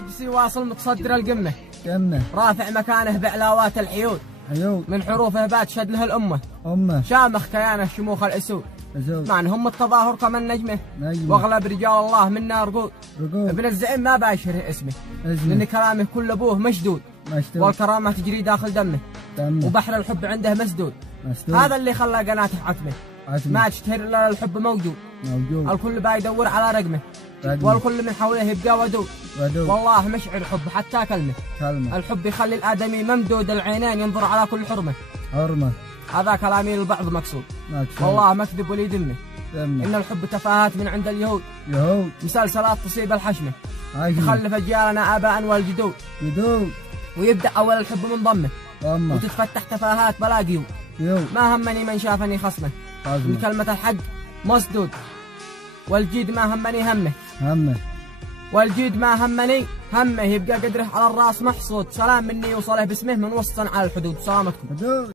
ناجسي واصل متصدر القمة رافع مكانه بعلاوات الحيود من حروف إهبات شد له الأمة شامخ كيانه شموخ الأسود مع هم التظاهر كمن نجمه واغلب رجال الله منا رقود ابن الزعيم ما باشر اسمه لأن كلامه كل أبوه مشدود والكرامة تجري داخل دمه وبحر الحب عنده مسدود هذا اللي خلى قناته عتمه ما تشتهر إلا الحب موجود الكل بيدور على رقمه والكل من حوله يبقى ودود والله مشعر حب حتى كلمه الحب يخلي الآدمي ممدود العينين ينظر على كل حرمه هذا كلامي للبعض مقصود والله ما اكذب ولي دمه إن الحب تفاهات من عند اليهود مسلسلات تصيب الحشمة تخلف أجيالنا آباء والجدود ويبدأ أول الحب من ضمه وتتفتح تفاهات بلا قيود ما همني من شافني خصمه من كلمة الحق مسدود والجيد ما همني همه والجيد ما همني همه يبقى قدره على الراس محصود سلام مني يوصله باسمه من وسط على الحدود سلامتكم